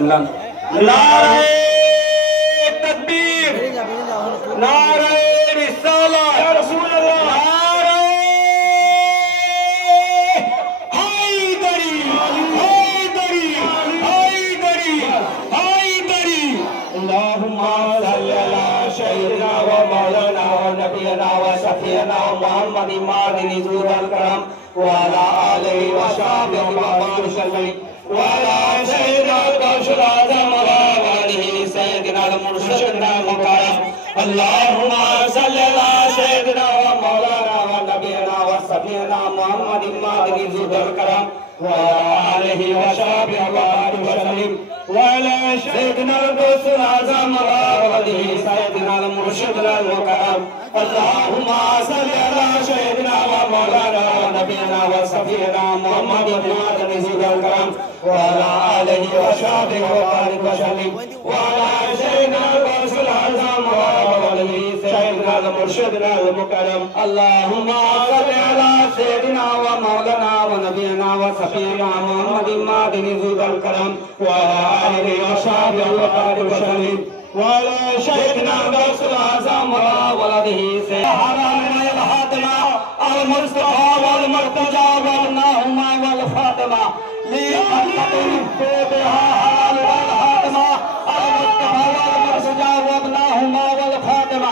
बिस्मिल्लाह। नारे तकबीर, नारे रिसालत, या रसूल अल्लाह, नारे हैदरी, हैदरी, हैदरी, हैदरी। अल्लाहुम्मा सल्ली अला सय्यिदिना व मौलाना व नबियना व सफीना मुहम्मद मादिनी ज़ुल करम व अला आलिहि व सहाबिहि व बारिक वसल्लम व अला सय्यिदिना गौसुल आज़म व आलिहि सय्यिदिना मुर्शिदना मुकरम। अल्लाहुम्मा सल्ली अला सय्यिदिना व मौलाना व नबियना व सफीना मुहम्मद मादिनी ज़ुल करम व अला आलिहि व सहाबिहि व बारिक वसल्लम व अला सय्यिदिना गौसुल आज़म व आलिहि सय्यिदिना मुर्शिदना मुकरम। अल्लाहुम्मा सल्ली अला सय्यिदिना व मौलाना व नबियना व सफीना मुहम्मद मादिनी ज़ुल करम व अला आलिहि व सहाबिहि व बारिक वसल्लम व अला सय्यिदिना गौसुल आज़म व आलिहि सय्यिदिना मुर्शिदना मुकरम। अल्लाहुम्मा सल्ली अला सय्यिदिना व मौलाना व नबियना व सफीना मुहम्मद मादिनी ज़ुल करम व अला आलिहि व सहाबिहि व बारिक वसल्लम व अला सय्यिदिना गौसुल आज़म व आलिहि सय्यिदिना फातिमा अल मुस्तफा वल मुर्तजा वल नाहुमा वल फातिमा ली अतल बेहा हाल वल फातिमा अल मुस्तफा वल मुर्तजा वल नाहुमा वल फातिमा।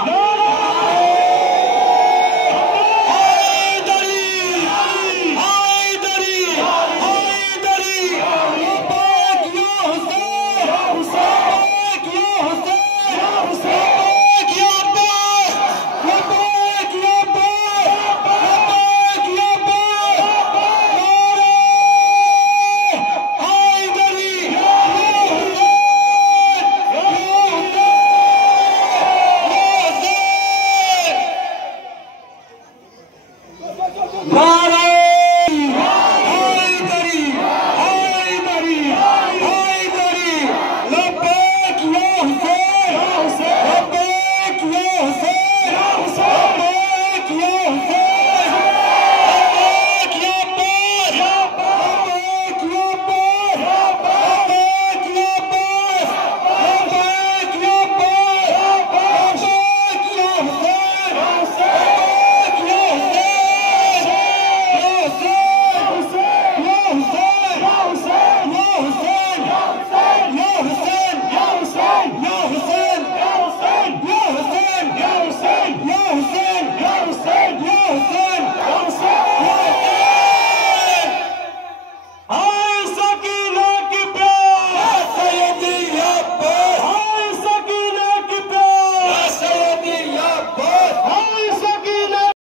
नारे